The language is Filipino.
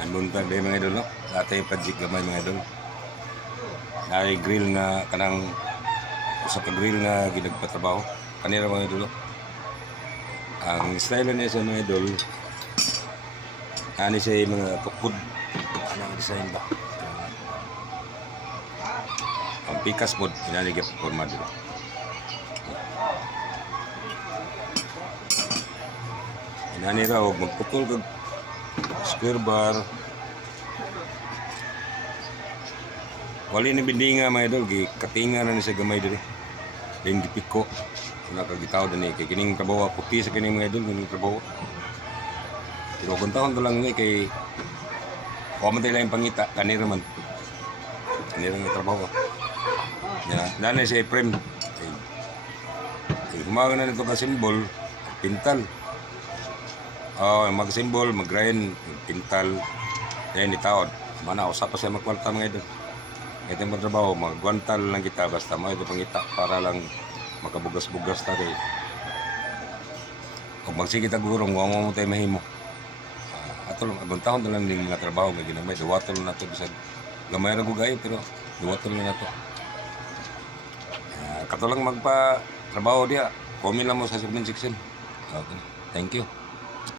Ang buntag day mga idol no. Dati project gamay mga idol. Ay grill nga kanang usa ka grill nga ginagpatrabaho. Kanira mga idol no. Ang style niya sa mga idol ani siya mga kapud anong design ba. Ang pikas pod inani gyud forma dito. Inani raw magputol kag square bar. Wali ni bindinga mga idol, katinga na ni sa gamay diri. Ding dipiko. Una kag gitaw dinhi kay kining trabaho puti sa kining mga idol, kining trabaho. Pero kung taon to lang ni kay wa man lang pangita kanira man. Kanira nga trabaho. Ya, nanay si frame. Gumawa na nito ka symbol, pintal. Mag-symbol, mag-grind, pintal, yan itaod. Mana, usap pa siya magkwarta mga idol. Ito yung trabaho, magwantal lang kita, basta mo ito pangita para lang makabugas-bugas tayo. Kung magsige tagurong, huwag mo tayo mahimo. Ato lang, abang taon na lang yung mga trabaho nga ginamay. Duwatol na ito, bisag gamay na gugayo, pero duwatol na ito. Kato lang magpa-trabaho dia, comment lang mo sa comment section. Okay. Thank you.